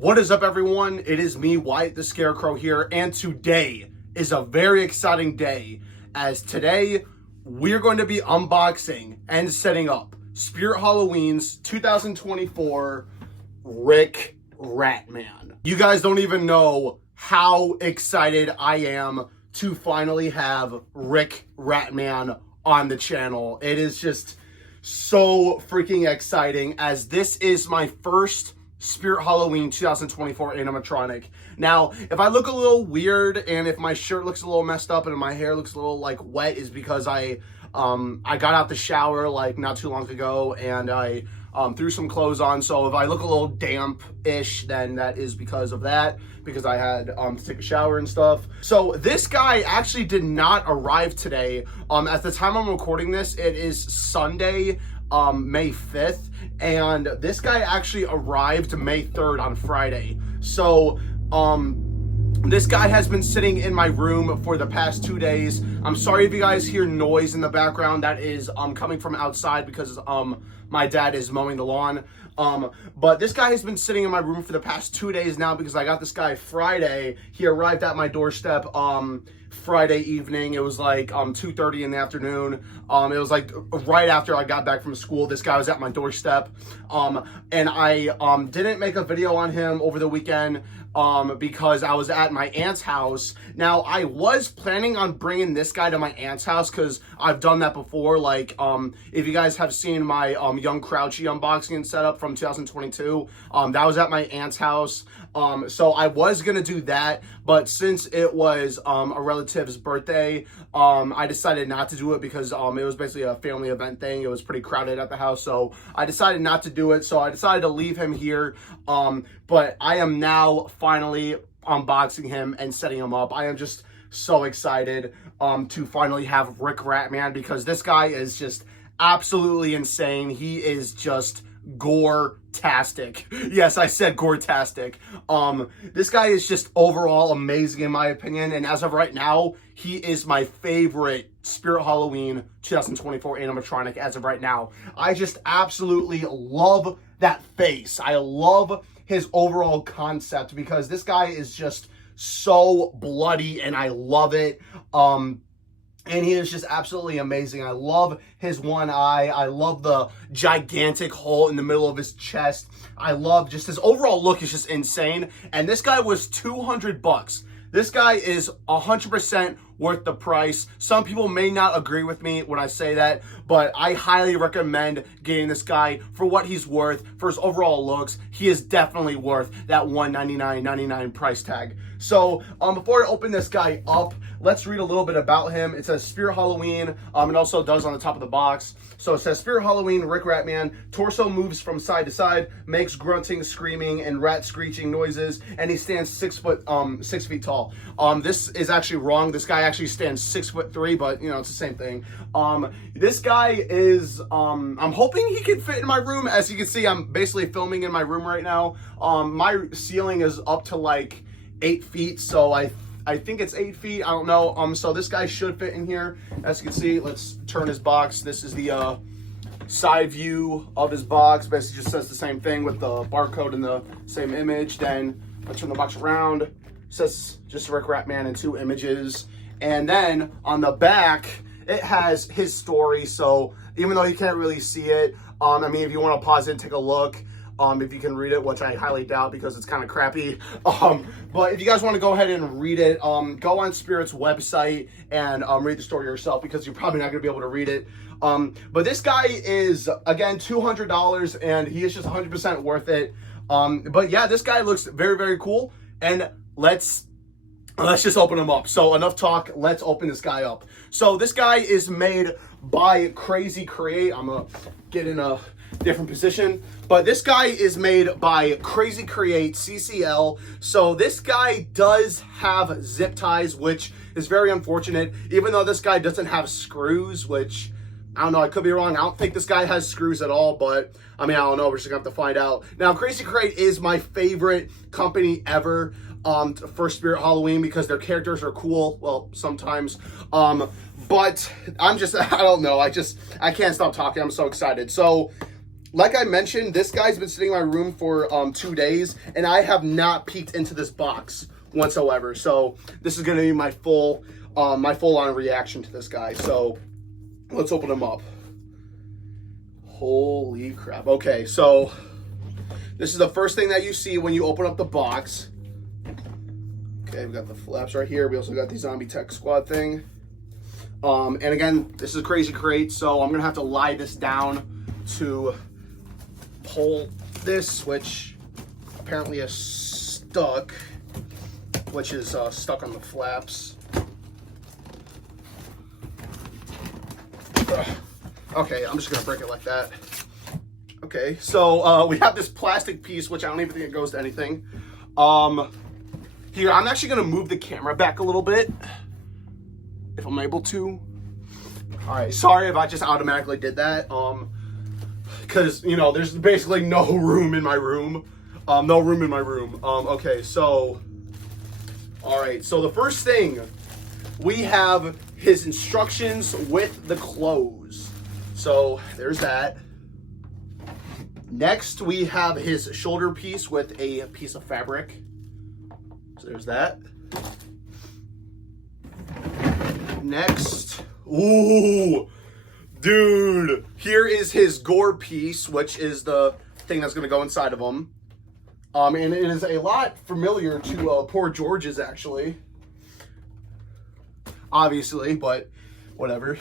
What is up, everyone? It is me, Wyatt the Scarecrow here, and today is a very exciting day, as today we're going to be unboxing and setting up Spirit Halloween's 2024 Rick Ratman. You guys don't even know how excited I am to finally have Rick Ratman on the channel. It is just so freaking exciting, as this is my first Spirit Halloween 2024 animatronic. Now, if I look a little weird and if my shirt looks a little messed up and my hair looks a little like wet, is because I got out the shower like not too long ago and I threw some clothes on. So if I look a little damp-ish, then that is because of that, because I had to take a shower and stuff. So this guy actually did not arrive today. At the time I'm recording this, it is Sunday, May 5th, and this guy actually arrived May 3rd on Friday. So this guy has been sitting in my room for the past 2 days. I'm sorry if you guys hear noise in the background. That is coming from outside because my dad is mowing the lawn. But this guy has been sitting in my room for the past 2 days now, because I got this guy Friday. He arrived at my doorstep Friday evening. It was like 2:30 in the afternoon. It was like right after I got back from school. This guy was at my doorstep, and I didn't make a video on him over the weekend because I was at my aunt's house. Now, I was planning on bringing this guy to my aunt's house because I've done that before. Like, if you guys have seen my Young Crouchy unboxing and setup from 2022, that was at my aunt's house. So I was gonna do that, but since it was a relative's birthday, I decided not to do it because it was basically a family event thing. It was pretty crowded at the house, so I decided not to do it. So I decided to leave him here, but I am now finally unboxing him and setting him up. I am just so excited to finally have Rick Ratman, because this guy is just absolutely insane. He is just gore-tastic. Yes, I said gore-tastic. This guy is just overall amazing in my opinion, and as of right now, he is my favorite Spirit Halloween 2024 animatronic as of right now. I just absolutely love that face. I love his overall concept, because this guy is just so bloody and I love it. And he is just absolutely amazing. I love his one eye. I love the gigantic hole in the middle of his chest. I love just his overall look is just insane. And this guy was $200. This guy is 100% worth the price. Some people may not agree with me when I say that, but I highly recommend getting this guy for what he's worth. For his overall looks, he is definitely worth that $199.99 price tag. So before I open this guy up, let's read a little bit about him. It says Spirit Halloween. It also does on the top of the box. So it says Spirit Halloween, Rick Ratman. Torso moves from side to side, makes grunting, screaming, and rat screeching noises, and he stands 6 feet tall. This is actually wrong. This guy actually stands 6'3", but you know, it's the same thing. This guy is, I'm hoping he can fit in my room. As you can see, I'm basically filming in my room right now. My ceiling is up to like 8 feet, so I think it's 8 feet. I don't know. So this guy should fit in here. As you can see, let's turn his box. This is the side view of his box. Basically just says the same thing with the barcode and the same image. Then let's turn the box around. It says just Rick Ratman in 2 images. And then on the back, it has his story. So even though you can't really see it, I mean, if you want to pause it and take a look, if you can read it, which I highly doubt because it's kind of crappy. But if you guys want to go ahead and read it, go on Spirit's website and read the story yourself, because you're probably not going to be able to read it. But this guy is, again, $200, and he is just 100% worth it. But yeah, this guy looks very, very cool. And let's just open him up. So enough talk. Let's open this guy up. So this guy is made by Crazy Create. I'm going to get in a different position, but this guy is made by Crazy Create CCL. So this guy does have zip ties, which is very unfortunate, even though this guy doesn't have screws, which I don't know, I could be wrong. I don't think this guy has screws at all, but I mean, I don't know, we're just gonna have to find out. Now, Crazy Create is my favorite company ever for Spirit Halloween, because their characters are cool. Well, sometimes. But I'm just, I don't know. I can't stop talking. I'm so excited. So like I mentioned, this guy's been sitting in my room for 2 days, and I have not peeked into this box whatsoever. So this is gonna be my full-on reaction to this guy. So let's open him up. Holy crap. Okay, so this is the first thing that you see when you open up the box. Okay, we got the flaps right here. We also got the Zombie Tech Squad thing. And again, this is a crazy crate, so I'm gonna have to lie this down to pull this, which apparently is stuck, which is stuck on the flaps. Okay, I'm just gonna break it like that. Okay, so we have this plastic piece, which I don't even think it goes to anything. Here, I'm actually gonna move the camera back a little bit, if I'm able to. All right, sorry if I just automatically did that. Because, you know, there's basically no room in my room. Okay, so, all right, so the first thing, we have his instructions with the clothes. So there's that. Next, we have his shoulder piece with a piece of fabric. So there's that. Next, ooh, dude, here is his gore piece, which is the thing that's gonna go inside of him. And it is a lot familiar to poor George's, actually. Obviously, but whatever.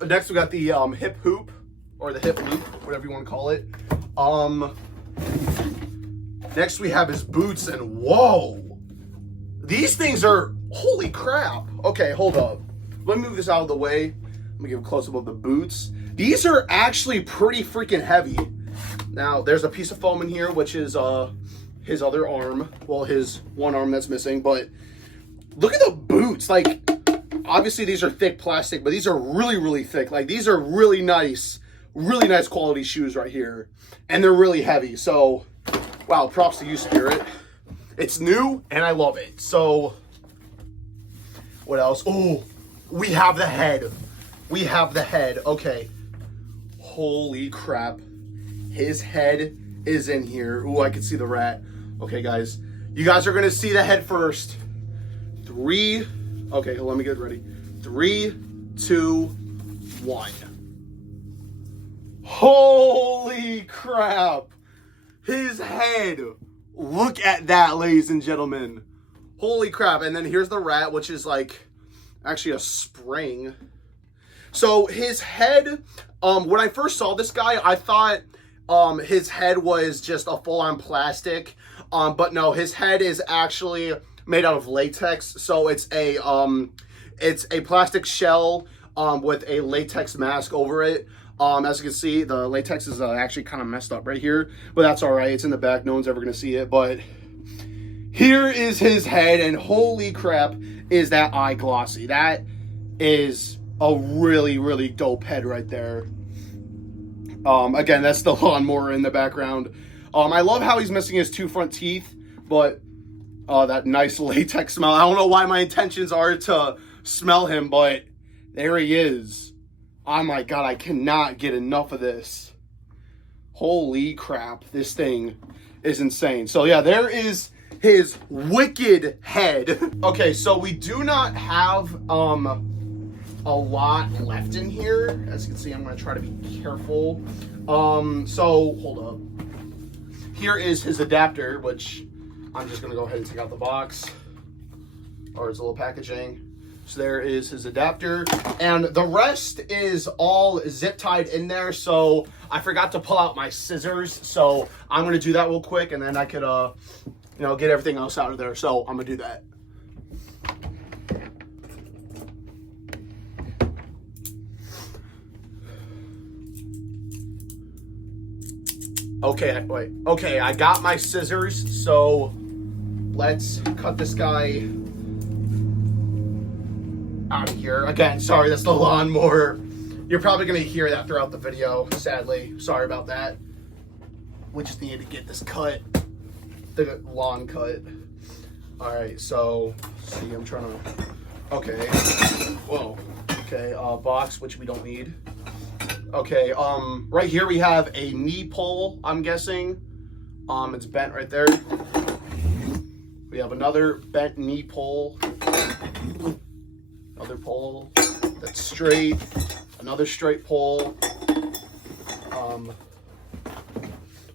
Next we got the hip hoop, or the hip loop, whatever you want to call it. Next we have his boots, and whoa, these things are, holy crap. Okay, hold up. Let me move this out of the way. Let me give a close-up of the boots. These are actually pretty freaking heavy. Now, there's a piece of foam in here, which is his other arm. Well, his one arm that's missing, but look at the boots. Like, obviously these are thick plastic, but these are really, really thick. Like, these are really nice quality shoes right here. And they're really heavy. So, wow, props to you, Spirit. It's new, and I love it. So, what else? Oh, we have the head. We have the head. Okay. Holy crap. His head is in here. Ooh, I can see the rat. Okay, guys. You guys are going to see the head first. 3. Okay, let me get ready. 3, 2, 1. Holy crap. His head. Look at that, ladies and gentlemen. Holy crap. And then here's the rat, which is like actually a spring. So his head, when I first saw this guy, I thought his head was just a full-on plastic. But no, his head is actually made out of latex. So it's a plastic shell with a latex mask over it. As you can see, the latex is actually kind of messed up right here, but that's all right. It's in the back. No one's ever going to see it, but here is his head, and holy crap, is that eye glossy. That is a really, really dope head right there. Again, that's the lawnmower in the background. I love how he's missing his 2 front teeth, but that nice latex smell. I don't know why my intentions are to smell him, but there he is. Oh my god, I cannot get enough of this. Holy crap, this thing is insane. So yeah, there is his wicked head. Okay, so we do not have a lot left in here. As you can see, I'm gonna try to be careful. So hold up. Here is his adapter, which I'm just gonna go ahead and take out the box, or it's a little packaging. So there is his adapter, and the rest is all zip tied in there. So I forgot to pull out my scissors, so I'm gonna do that real quick, and then I could, you know, get everything else out of there. So I'm gonna do that. Okay, wait. Okay, I got my scissors, so let's cut this guy out of here. Again, sorry, that's the lawnmower. You're probably going to hear that throughout the video, sadly. Sorry about that. We just needed to get this cut, the lawn cut. All right, so, see, I'm trying to, okay. Whoa. Okay, box, which we don't need. Okay, right here we have a knee pole, I'm guessing. It's bent right there. We have another bent knee pole. Another pole that's straight. Another straight pole.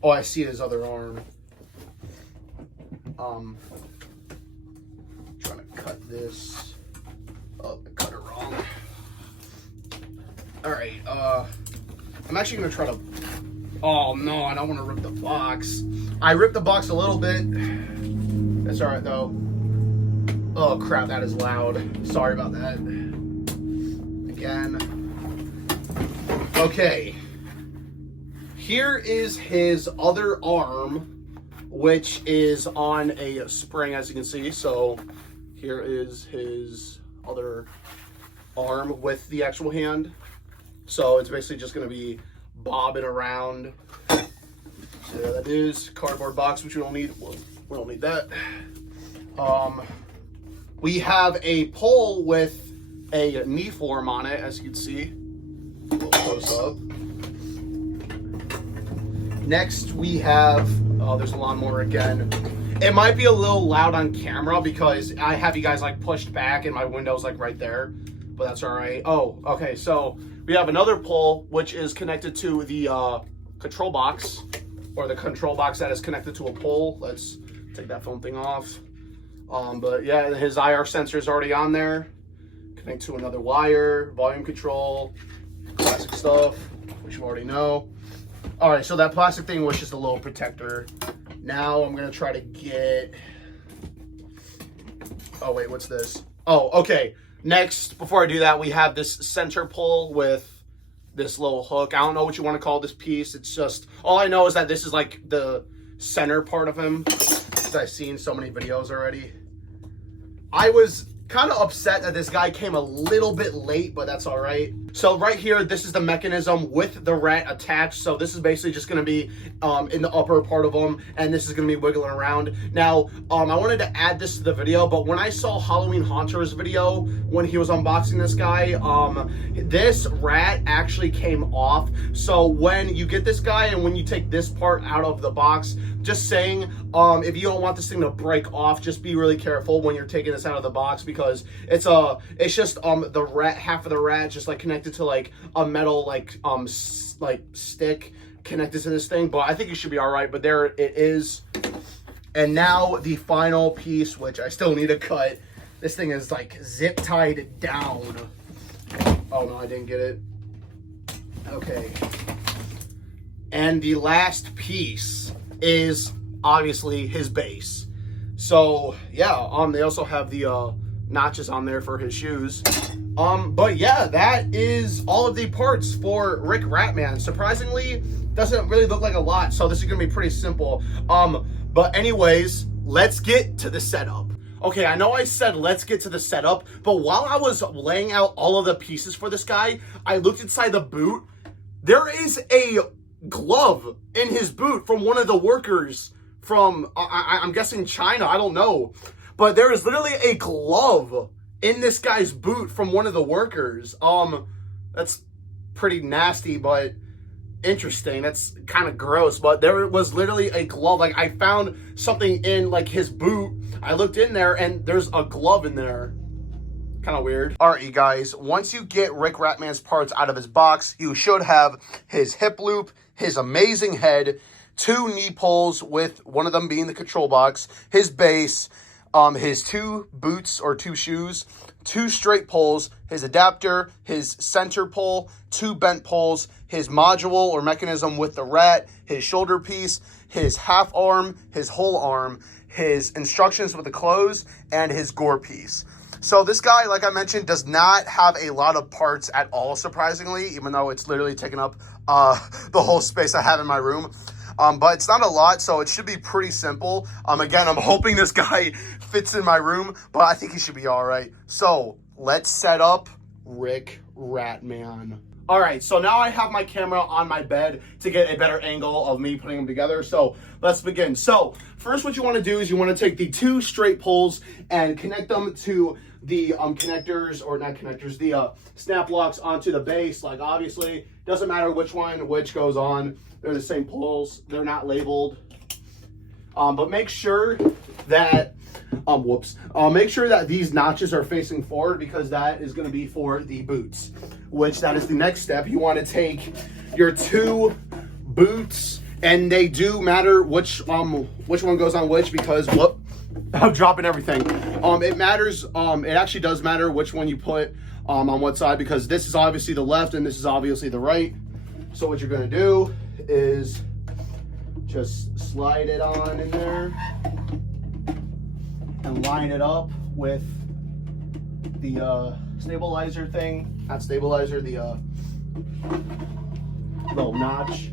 Oh, I see his other arm. Trying to cut this. Oh, I cut it wrong. All right, I'm actually gonna try to, oh no, I don't want to rip the box. I ripped the box a little bit. That's all right though. Oh crap, that is loud. Sorry about that. Again. Okay. Here is his other arm, which is on a spring, as you can see. So here is his other arm with the actual hand. So it's basically just going to be bobbing around. So there that is. Cardboard box, which we don't need. Well, we don't need that. We have a pole with a knee form on it, as you can see. A little close up. Next we have, oh, there's a lawnmower again. It might be a little loud on camera because I have you guys like pushed back and my window's like right there, but that's all right. Oh, okay, so we have another pole which is connected to the control box, or the control box that is connected to a pole. Let's take that phone thing off. But yeah, his IR sensor is already on there. Connect to another wire, volume control, classic stuff, which you already know. All right, so that plastic thing was just a little protector. Now I'm gonna try to get, oh wait, what's this? Oh, okay. Next, before I do that, we have this center pole with this little hook. I don't know what you want to call this piece. It's just, all I know is that this is like the center part of him, because I've seen so many videos already. I was kind of upset that this guy came a little bit late, but that's all right. So right here, this is the mechanism with the rat attached. So this is basically just going to be in the upper part of him, and this is going to be wiggling around. Now, I wanted to add this to the video, but when I saw Halloween Haunters video, when he was unboxing this guy, this rat actually came off. So when you get this guy and when you take this part out of the box, just saying, if you don't want this thing to break off, just be really careful when you're taking this out of the box, because it's just the rat, half of the rat just like connected to like a metal like stick connected to this thing. But I think it should be all right. But there it is. And now the final piece, which I still need to cut. This thing is like zip tied down. Oh no, I didn't get it. Okay. And the last piece is obviously his base. So yeah, they also have the notches on there for his shoes. But yeah, that is all of the parts for Rick Ratman. Surprisingly, doesn't really look like a lot, so this is gonna be pretty simple. But anyways, let's get to the setup. Okay, I know I said let's get to the setup, but while I was laying out all of the pieces for this guy, I looked inside the boot. There is a glove in his boot from one of the workers from, I'm guessing China, I don't know. But there is literally a glove in this guy's boot from one of the workers. That's pretty nasty, but interesting. That's kind of gross, but there was literally a glove. Like, I found something in like his boot. I looked in there and there's a glove in there. Kind of weird. All right, you guys, once you get Rick Ratman's parts out of his box, you should have his hip loop, his amazing head, 2 knee poles with one of them being the control box, his base, his 2 boots or 2 shoes, 2 straight poles, his adapter, his center pole, 2 bent poles, his module or mechanism with the rat, his shoulder piece, his half arm, his whole arm, his instructions with the clothes, and his gore piece. So this guy, like I mentioned, does not have a lot of parts at all, surprisingly, even though it's literally taking up the whole space I have in my room. But it's not a lot, so it should be pretty simple. Again, I'm hoping this guy fits in my room, but I think he should be all right. So let's set up Rick Ratman. All right, so now I have my camera on my bed to get a better angle of me putting them together. So let's begin. So first what you want to do is you want to take the 2 straight poles and connect them to the connectors, or not connectors, the snap locks onto the base. Like obviously, doesn't matter which one which goes on. They're the same poles. They're not labeled. But make sure that make sure that these notches are facing forward, because that is going to be for the boots, which that is the next step. You want to take your 2 boots, and they do matter which one goes on which, because whoop, I'm dropping everything. It matters. It actually does matter which one you put on what side, because this is obviously the left and this is obviously the right. So what you're going to do is just slide it on in there and line it up with the stabilizer thing. Not stabilizer, the little notch.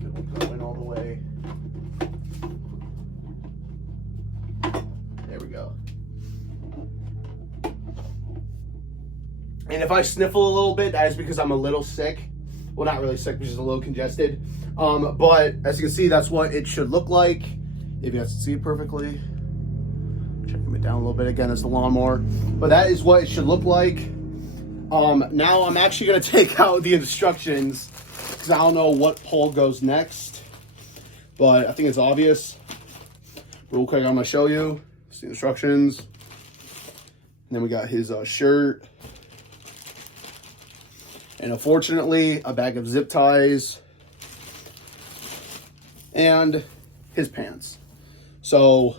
It will go in all the way. There we go. And if I sniffle a little bit, that is because I'm a little sick. Well, not really sick, but just a little congested. But as you can see, that's what it should look like. If you guys can see it perfectly. Checking it down a little bit again, it's the lawnmower. But that is what it should look like. Now I'm actually going to take out the instructions, because I don't know what pole goes next. But I think it's obvious. Real quick, I'm going to show you. It's the instructions. And then we got his shirt. And unfortunately, a bag of zip ties. And his pants. So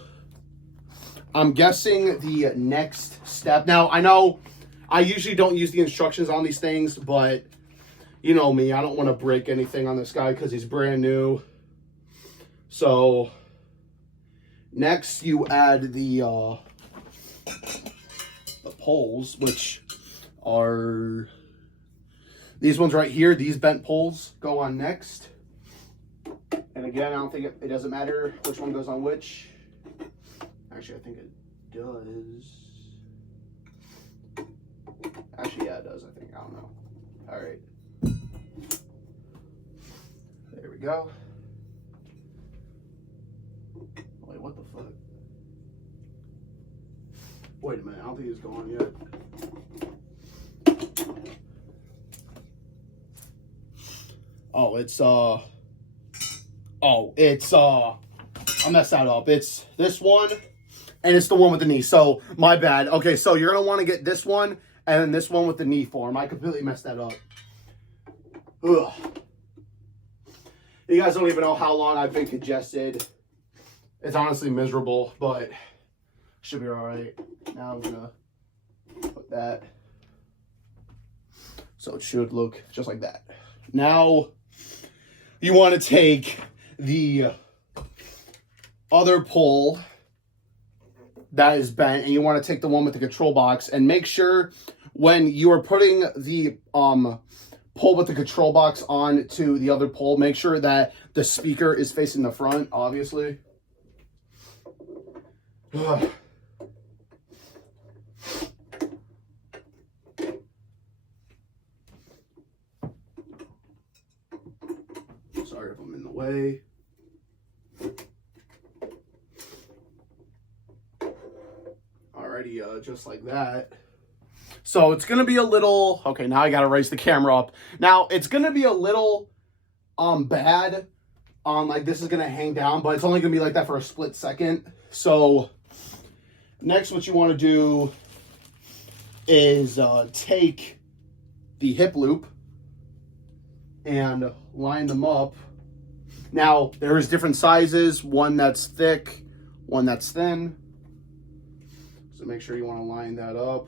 I'm guessing the next step. Now, I know I usually don't use the instructions on these things, but you know me, I don't want to break anything on this guy because he's brand new. So next you add the poles, which are these ones right here. These bent poles go on next. And again, I don't think it doesn't matter which one goes on which. Actually, I think it does. Actually, yeah, it does, I think. I don't know. All right. There we go. Wait, what the fuck? Wait a minute, I don't think it's going yet. Oh, I messed that up. It's this one, and it's the one with the knee. So, my bad. Okay, so you're going to want to get this one, and then this one with the knee form. I completely messed that up. Ugh. You guys don't even know how long I've been congested. It's honestly miserable, but should be alright. Now I'm going to put that. So it should look just like that. Now, you want to take the other pole that is bent, and you want to take the one with the control box, and make sure when you are putting the pole with the control box on to the other pole, make sure that the speaker is facing the front, obviously. Ugh. Sorry if I'm in the way. Alrighty, just like that. So it's gonna be a little, okay, now I gotta raise the camera up. Now it's gonna be a little bad. Like this is gonna hang down, but it's only gonna be like that for a split second. So next what you wanna do is take the hip loop and line them up. Now there's different sizes, one that's thick, one that's thin. So make sure you want to line that up.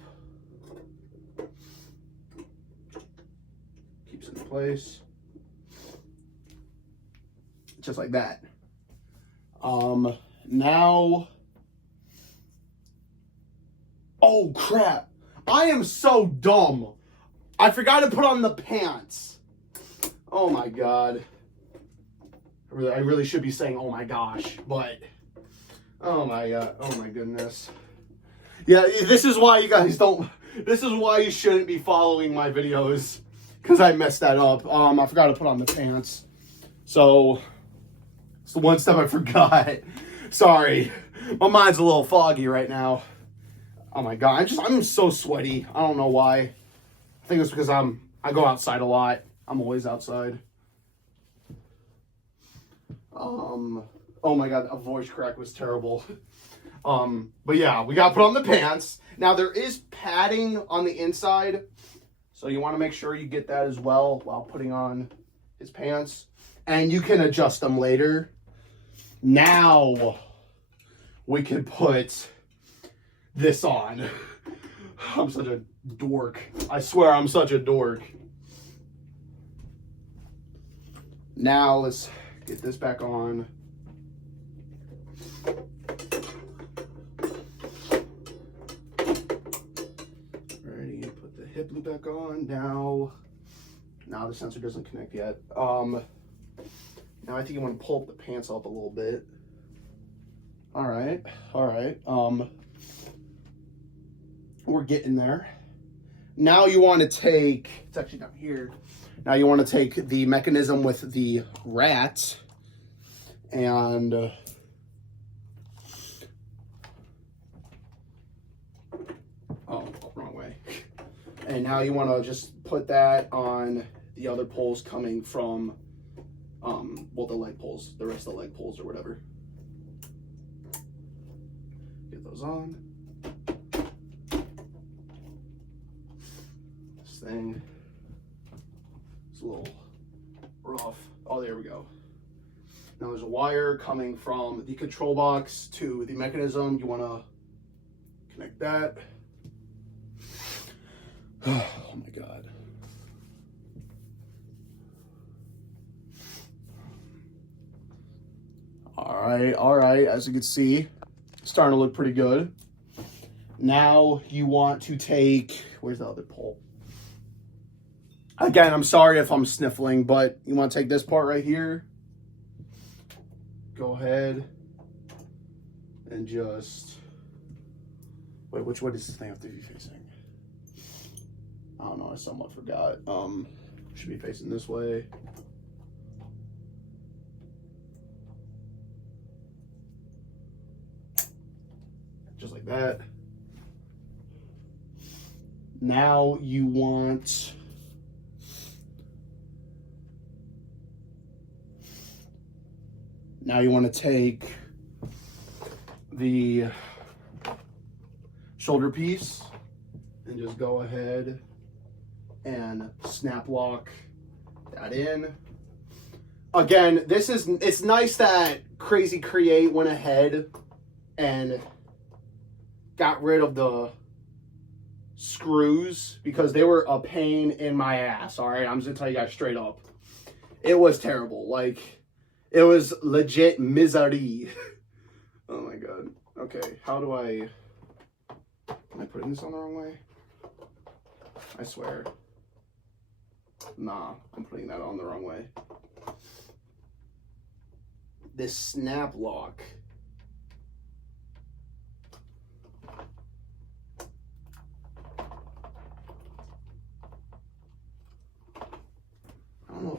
Keeps it in place. Just like that. Now, oh crap. I am so dumb. I forgot to put on the pants. Oh my God. I really should be saying, oh my gosh, but oh my God, oh my goodness. Yeah, this is why you guys don't This is why you shouldn't be following my videos, because I messed that up. I forgot to put on the pants. So, it's the one step I forgot. Sorry. My mind's a little foggy right now. Oh my god, I'm so sweaty. I don't know why. I think it's because I go outside a lot. I'm always outside. Oh my god, a voice crack was terrible. But yeah, we gotta put on the pants. Now there is padding on the inside, so you want to make sure you get that as well while putting on his pants. And you can adjust them later. Now we can put this on. I'm such a dork. I swear I'm such a dork. Now let's get this back on. Alrighty, put the hip loop back on. Now the sensor doesn't connect yet. Now I think you want to pull up the pants up a little bit. Alright. We're getting there. Now you want to take, it's actually down here. Now you want to take the mechanism with the rat and wrong way. And now you want to just put that on the other poles coming from, well, the leg poles, the rest of the leg poles or whatever. Get those on. This thing is a little rough. Oh, there we go. Now there's a wire coming from the control box to the mechanism. You want to connect that. Oh my god. All right. As you can see, it's starting to look pretty good. Now you want to take, where's the other pole? Again, I'm sorry if I'm sniffling, but you want to take this part right here. Go ahead and just, wait, which way does this thing have to be facing? I don't know, I somewhat forgot. Should be facing this way. Just like that. Now you want to take the shoulder piece and just go ahead and snap lock that in. Again, it's nice that Crazy Create went ahead and got rid of the screws because they were a pain in my ass. All right, I'm just gonna tell you guys straight up, it was terrible. Like, it was legit misery. Oh my god. Okay, how do am I putting this on the wrong way? I swear. Nah, I'm putting that on the wrong way. This snap lock.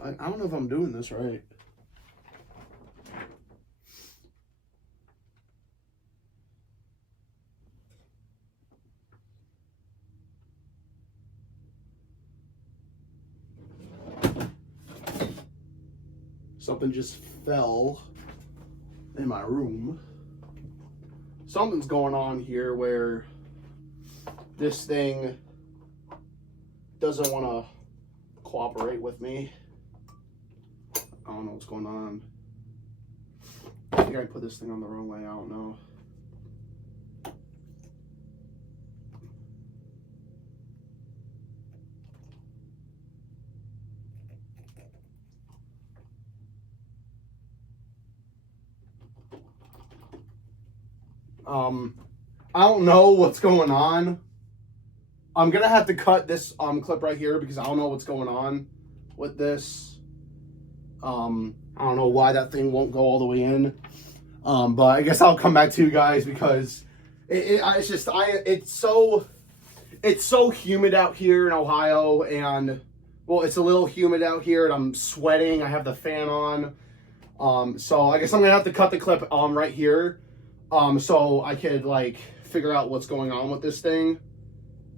I don't know if I'm doing this right. Something just fell in my room. Something's going on here where this thing doesn't want to cooperate with me. I don't know what's going on. I think I put this thing on the wrong way. I don't know. I don't know what's going on. I'm gonna have to cut this clip right here because I don't know what's going on with this. I don't know why that thing won't go all the way in. But I guess I'll come back to you guys because it's it's so humid out here in Ohio, and well, it's a little humid out here, and I'm sweating. I have the fan on. So I guess I'm gonna have to cut the clip right here, so I could like figure out what's going on with this thing,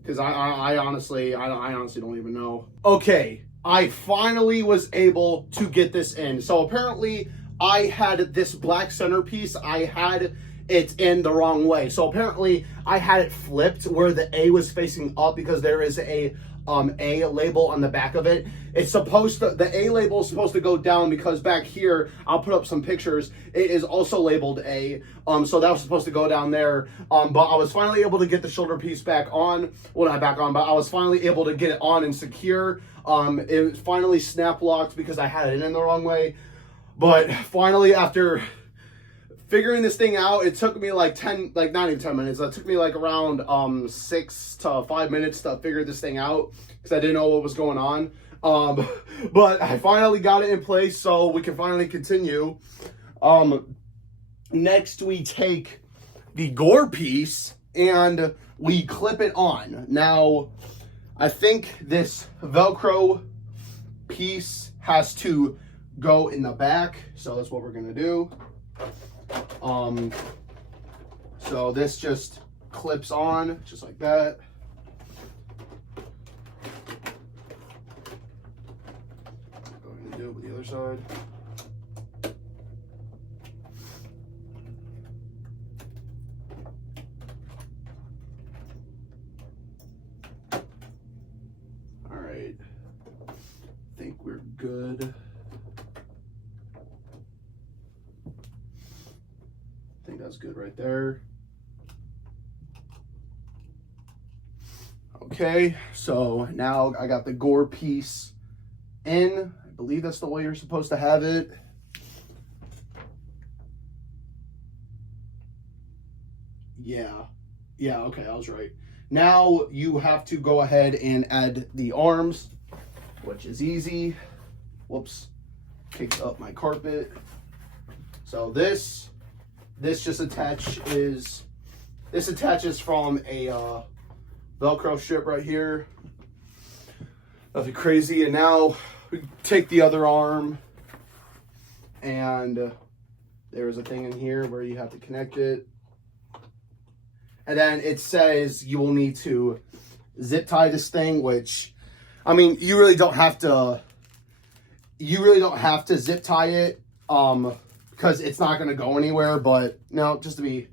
because I honestly don't even know. Okay, I finally was able to get this in. So apparently I had this black centerpiece. I had it in the wrong way. So apparently I had it flipped where the A was facing up, because there is a label on the back of it. It's supposed to, the A label is supposed to go down, because back here, I'll put up some pictures, it is also labeled A. So that was supposed to go down there. But I was finally able to get the shoulder piece back on. Well, not back on, but I was finally able to get it on and secure. It was finally snap locked because I had it in the wrong way. But finally, after figuring this thing out, it took me like not even 10 minutes. It took me like around 6 to 5 minutes to figure this thing out, because I didn't know what was going on. But I finally got it in place, so we can finally continue. Next we take the gore piece and we clip it on. Now, I think this Velcro piece has to go in the back, so that's what we're gonna do. So this just clips on just like that. Go ahead and do it with the other side. All right, I think we're good. I think that's good right there. Okay, so now I got the gore piece in. I believe that's the way you're supposed to have it. Yeah, okay, I was right. Now you have to go ahead and add the arms, which is easy. Whoops, kicked up my carpet. So this just attaches from a Velcro strip right here. Nothing crazy. And now we take the other arm, and there's a thing in here where you have to connect it. And then it says you will need to zip tie this thing, which, I mean, you really don't have to zip tie it, because it's not going to go anywhere. But no, just to be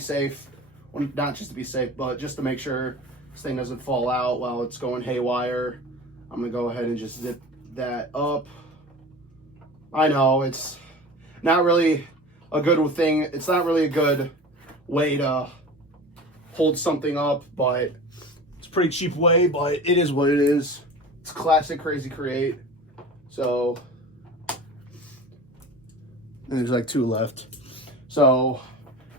safe, well, not just to be safe, but just to make sure this thing doesn't fall out while it's going haywire, I'm going to go ahead and just zip that up. I know it's not really a good thing. It's not really a good way to hold something up, but it's a pretty cheap way, but it is what it is. It's classic Crazy Create. So, and there's like 2 left. So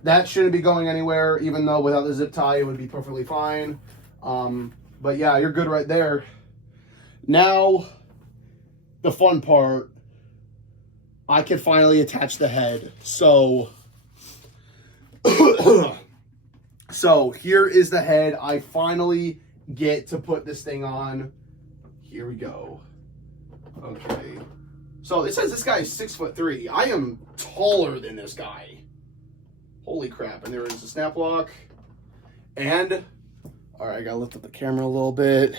that shouldn't be going anywhere, even though without the zip tie, it would be perfectly fine. But yeah, you're good right there. Now, the fun part, I can finally attach the head. So, so here is the head. I finally get to put this thing on. Here we go. Okay. So it says this guy is 6'3". I am taller than this guy. Holy crap. And there is a snap lock. And, all right, I gotta lift up the camera a little bit.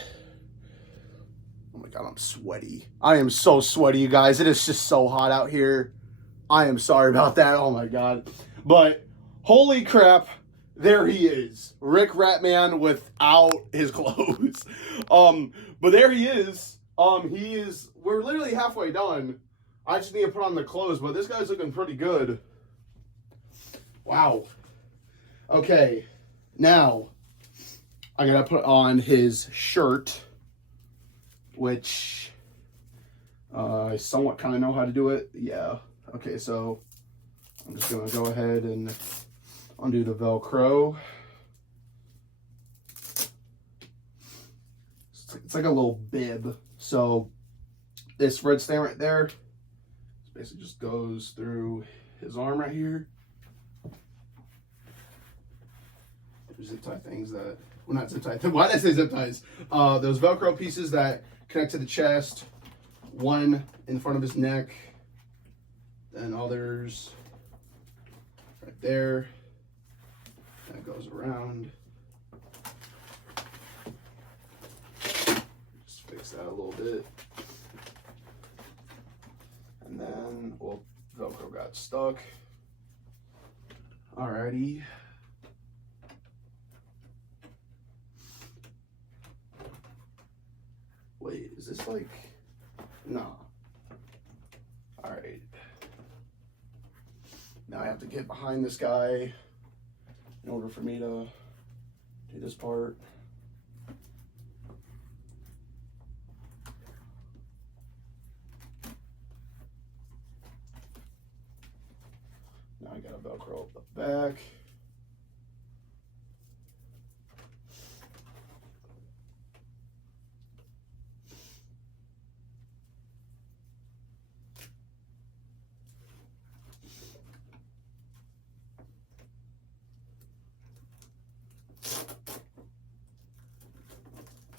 Oh my God, I'm sweaty. I am so sweaty, you guys. It is just so hot out here. I am sorry about that. Oh my God. But holy crap, there he is. Rick Ratman without his clothes. But there he is. We're literally halfway done. I just need to put on the clothes, but this guy's looking pretty good. Wow. Okay, now I gotta put on his shirt, which I somewhat kind of know how to do it. Yeah. Okay, so I'm just gonna go ahead and undo the Velcro. It's like a little bib. So this red stain right there basically just goes through his arm right here. zip tie things that, well, not zip tie. Why did I say zip ties? Those Velcro pieces that connect to the chest. One in front of his neck, then others right there. That goes around. Just fix that a little bit. And then, well, Velcro got stuck. Alrighty. Wait, is this like, no. Alright. Now I have to get behind this guy in order for me to do this part. Now I gotta Velcro up the back.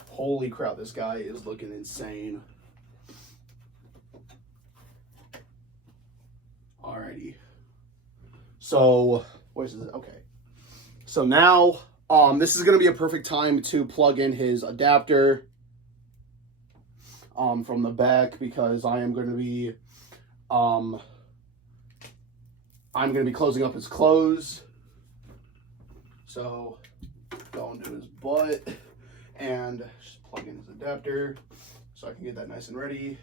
Holy crap, this guy is looking insane. Alrighty. So, where's this? Okay. So now, this is going to be a perfect time to plug in his adapter from the back, because I am going to be, I'm going to be closing up his clothes. So, go into his butt and just plug in his adapter so I can get that nice and ready.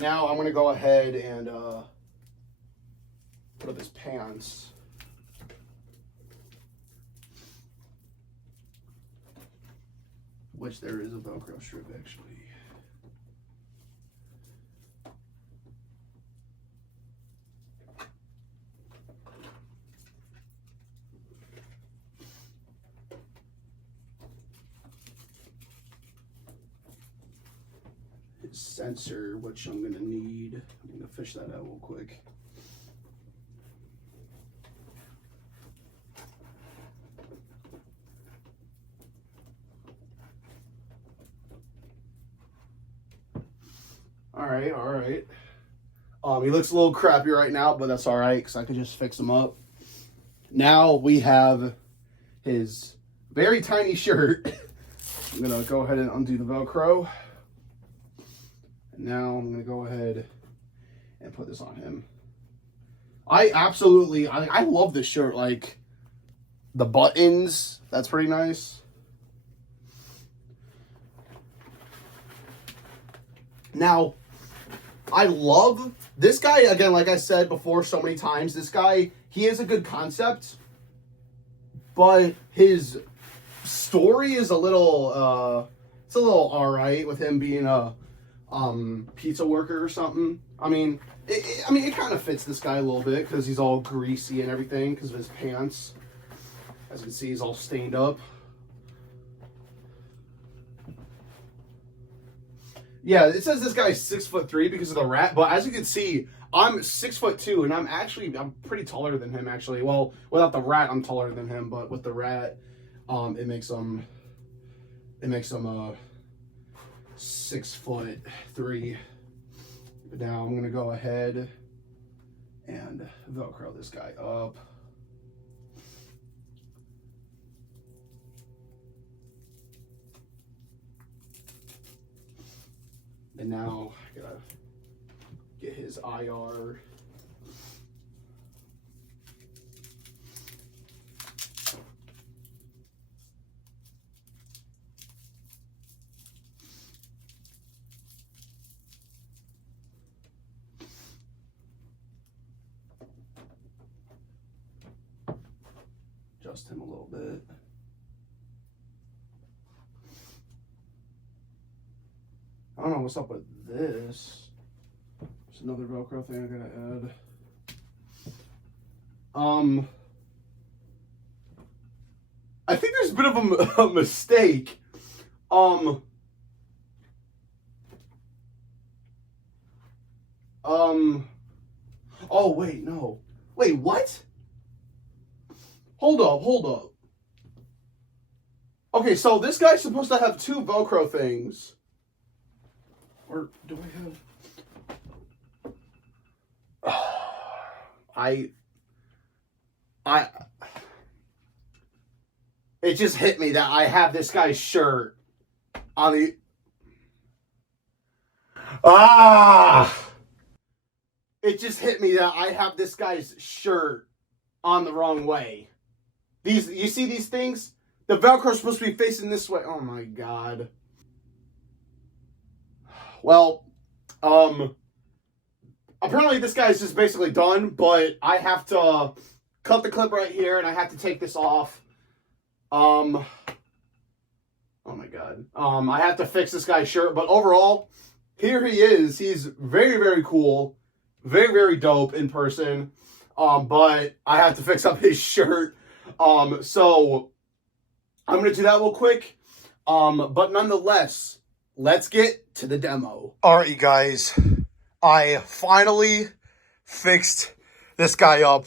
Now I'm going to go ahead and put up his pants. Which there is a Velcro strip actually. His sensor, which I'm gonna need. I'm gonna fish that out real quick. All right. He looks a little crappy right now, but that's all right, because I could just fix him up. Now we have his very tiny shirt. I'm gonna go ahead and undo the Velcro. And now I'm gonna go ahead and put this on him. I love this shirt. Like, the buttons, that's pretty nice. Now, I love this guy, again, like I said before so many times, this guy, he has a good concept, but his story is a little, it's a little alright with him being a pizza worker or something. I mean, it kind of fits this guy a little bit, because he's all greasy and everything because of his pants. As you can see, he's all stained up. Yeah, it says this guy's 6'3" because of the rat, but as you can see, I'm 6'2", and I'm pretty taller than him actually. Well, without the rat, I'm taller than him, but with the rat, it makes him 6'3". But now I'm gonna go ahead and Velcro this guy up. And now I gotta get his IR. Adjust him a little bit. I don't know what's up with this. There's another Velcro thing I gotta add. I think there's a bit of a mistake. Oh wait, no. Wait, what? Hold up. Okay, so this guy's supposed to have 2 Velcro things. Or do I have... I... It just hit me that I have this guy's shirt on the... It just hit me that I have this guy's shirt on the wrong way. You see these things? The Velcro's supposed to be facing this way. Oh my god. Well, apparently this guy's just basically done, but I have to cut the clip right here and I have to take this off. Oh my god. I have to fix this guy's shirt, but overall, here he is. He's very, very cool. Very, very dope in person. But I have to fix up his shirt. So I'm going to do that real quick. But nonetheless, let's get to the demo. All right, you guys. I finally fixed this guy up.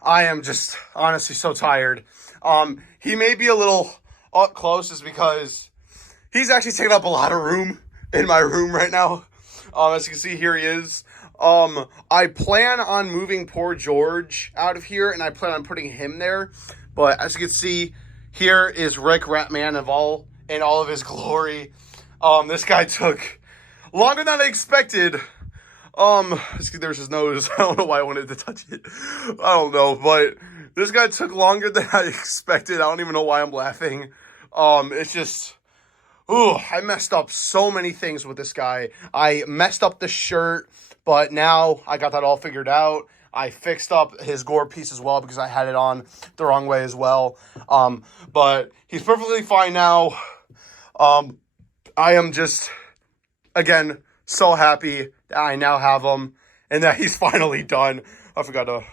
I am just honestly so tired. He may be a little up close is because he's actually taking up a lot of room in my room right now. As you can see, here he is. I plan on moving poor George out of here, and I plan on putting him there. But as you can see, here is Rick Ratman in all of his glory. This guy took longer than I expected. There's his nose. I don't know why I wanted to touch it. I don't know, but this guy took longer than I expected. I don't even know why I'm laughing. It's just, I messed up so many things with this guy. I messed up the shirt, but now I got that all figured out. I fixed up his gore piece as well because I had it on the wrong way as well. But he's perfectly fine now. I am just, again, so happy that I now have him and that he's finally done. I forgot to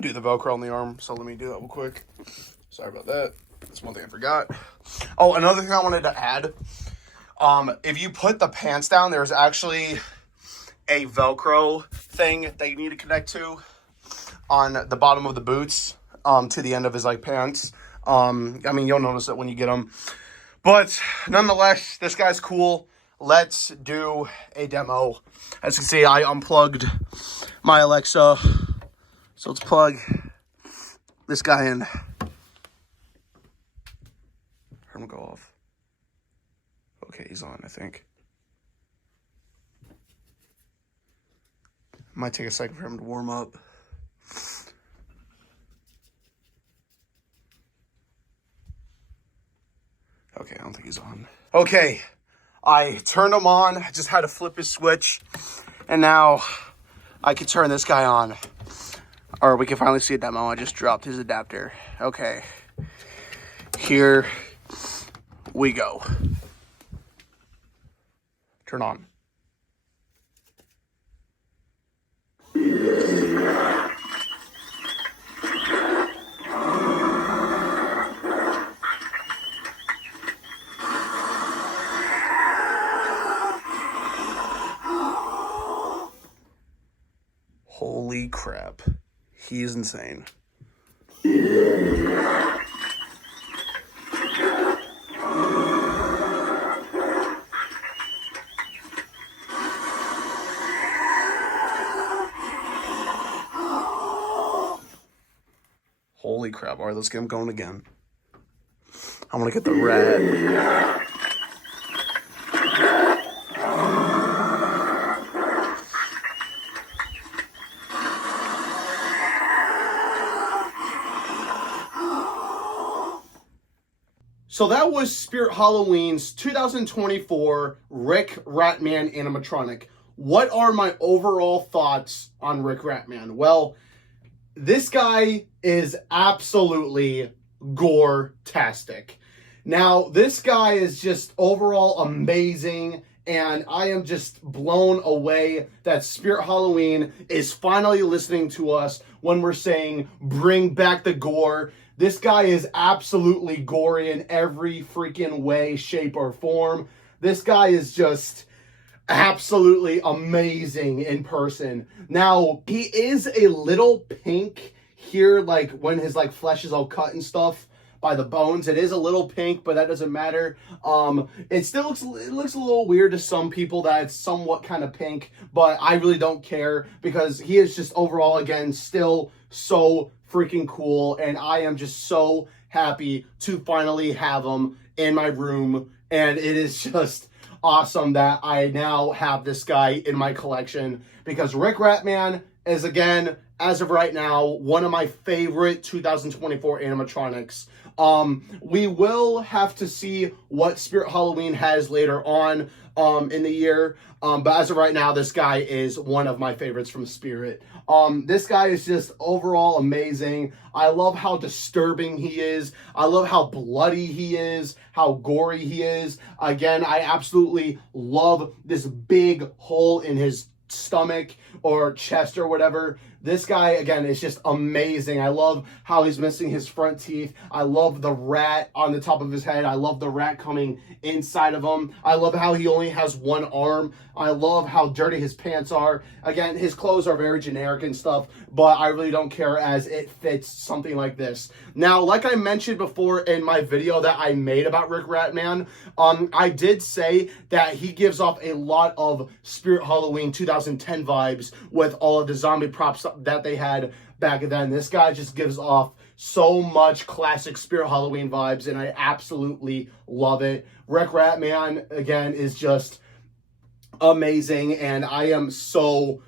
do the Velcro on the arm, so let me do that real quick. Sorry about that. That's one thing I forgot. Oh, another thing I wanted to add. If you put the pants down, there's actually a Velcro thing that you need to connect to on the bottom of the boots, to the end of his pants. I mean, you'll notice it when you get them. But nonetheless, this guy's cool. Let's do a demo. As you can see, I unplugged my Alexa. So let's plug this guy in. Turn him go off. Okay, he's on, I think. Might take a second for him to warm up. Okay, I don't think he's on. Okay, I turned him on. I just had to flip his switch. And now I can turn this guy on. Or we can finally see a demo. I just dropped his adapter. Okay. Here we go. Turn on. Holy crap. He's insane. Holy crap. All right, let's get him going again. I want to get the rat. So that was Spirit Halloween's 2024 Rick Ratman animatronic. What are my overall thoughts on Rick Ratman? Well, this guy is absolutely gore-tastic. Now, this guy is just overall amazing, and I am just blown away that Spirit Halloween is finally listening to us when we're saying, bring back the gore. This guy is absolutely gory in every freaking way, shape, or form. This guy is just absolutely amazing in person. Now, he is a little pink here, when his flesh is all cut and stuff. by the bones. It is a little pink, but that doesn't matter. It still looks a little weird to some people that it's somewhat kind of pink, but I really don't care because he is just overall, again, still so freaking cool, and I am just so happy to finally have him in my room, and it is just awesome that I now have this guy in my collection because Rick Ratman is, again, as of right now, one of my favorite 2024 animatronics. We will have to see what Spirit Halloween has later on in the year. But as of right now, this guy is one of my favorites from Spirit. This guy is just overall amazing. I love how disturbing he is. I love how bloody he is, how gory he is. Again, I absolutely love this big hole in his stomach or chest or whatever. This guy, again, is just amazing. I love how he's missing his front teeth. I love the rat on the top of his head. I love the rat coming inside of him. I love how he only has one arm. I love how dirty his pants are. Again, his clothes are very generic and stuff, but I really don't care as it fits something like this. Now, like I mentioned before in my video that I made about Rick Ratman, I did say that he gives off a lot of Spirit Halloween 2010 vibes with all of the zombie props that they had back then. This guy just gives off so much classic Spirit Halloween vibes, and I absolutely love it. Rick Ratman, again, is just amazing, and I am so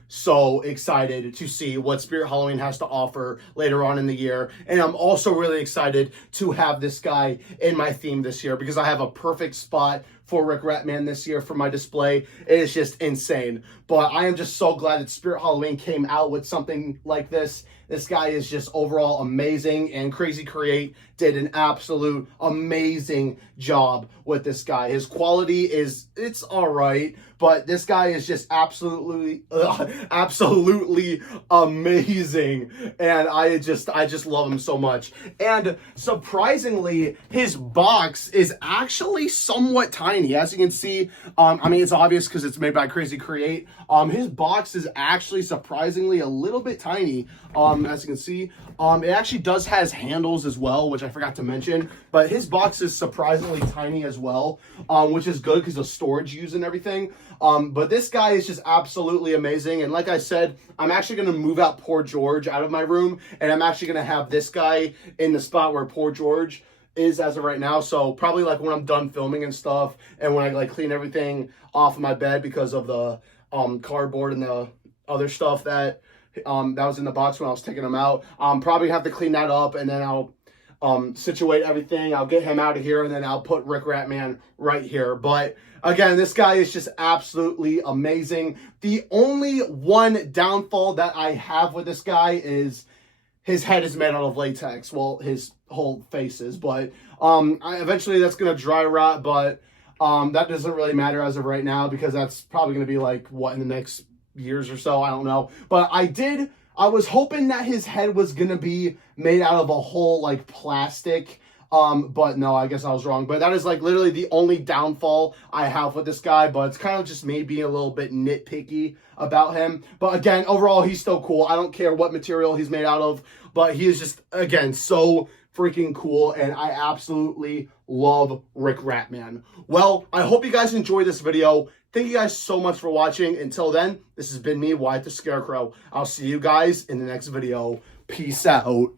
excited to see what Spirit Halloween has to offer later on in the year. And I'm also really excited to have this guy in my theme this year because I have a perfect spot for Rick Ratman this year for my display. It is just insane. But I am just so glad that Spirit Halloween came out with something like this. This guy is just overall amazing, and Crazy Create did an absolute amazing job with this guy. His quality it's all right, but this guy is just absolutely amazing, and I just love him so much. And surprisingly, his box is actually somewhat tiny, as you can see. I mean, it's obvious because it's made by Crazy Create. His box is actually surprisingly a little bit tiny. As you can see, it actually has handles as well, which I forgot to mention, but his box is surprisingly tiny as well, which is good because of storage use and everything. But this guy is just absolutely amazing. And like I said, I'm actually going to move out Poor George out of my room, and I'm actually going to have this guy in the spot where Poor George is as of right now. So probably like when I'm done filming and stuff, and when I like clean everything off of my bed because of the cardboard and the other stuff that was in the box when I was taking them out, probably have to clean that up, and then I'll situate everything. I'll get him out of here, and then I'll put Rick Ratman right here. But again, this guy is just absolutely amazing. The only one downfall that I have with this guy is his head is made out of latex. Well, his whole face is, but eventually that's gonna dry rot, but that doesn't really matter as of right now because that's probably gonna be like what in the next years or so, I don't know. But I was hoping that his head was gonna be made out of a whole like plastic, but no, I guess I was wrong. But that is like literally the only downfall I have with this guy, but it's kind of just me being a little bit nitpicky about him. But again, overall, he's still cool. I don't care what material he's made out of, but he is just, again, so freaking cool, and I absolutely love Rick Ratman. Well, I hope you guys enjoyed this video. Thank you guys so much for watching. Until then, this has been me, Wyatt the Scarecrow. I'll see you guys in the next video. Peace out.